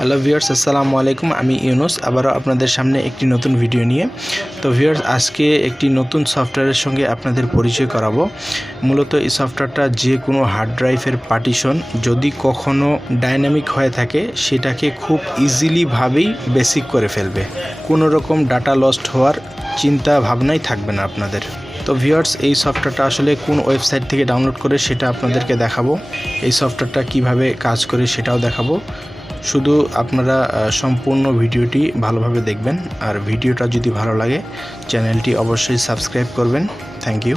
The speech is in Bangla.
হ্যালো ভিউয়ার্স, আসসালামু আলাইকুম। আমি ইউনুস আবারও আপনাদের সামনে একটি নতুন ভিডিও নিয়ে। তো ভিউয়ার্স, আজকে একটি নতুন সফটওয়্যারের সঙ্গে আপনাদের পরিচয় করাবো। মূলত এই সফটওয়্যারটা যে কোনো হার্ড ড্রাইভের পার্টিশন যদি কখনো ডাইনামিক হয়ে থাকে সেটাকে খুব ইজিলিভাবেই বেসিক করে ফেলবে। কোনো রকম ডাটা লস্ট হওয়ার চিন্তা ভাবনাই থাকবে না আপনাদের। তো ভিউয়ার্স, এই সফটওয়্যারটা আসলে কোন ওয়েবসাইট থেকে ডাউনলোড করে সেটা আপনাদেরকে দেখাবো। এই সফটওয়্যারটা কিভাবে কাজ করে সেটাও দেখাবো। শুধু আপনারা সম্পূর্ণ ভিডিওটি ভালোভাবে দেখবেন, আর ভিডিওটা যদি ভালো লাগে চ্যানেলটি অবশ্যই সাবস্ক্রাইব করবেন। Thank you.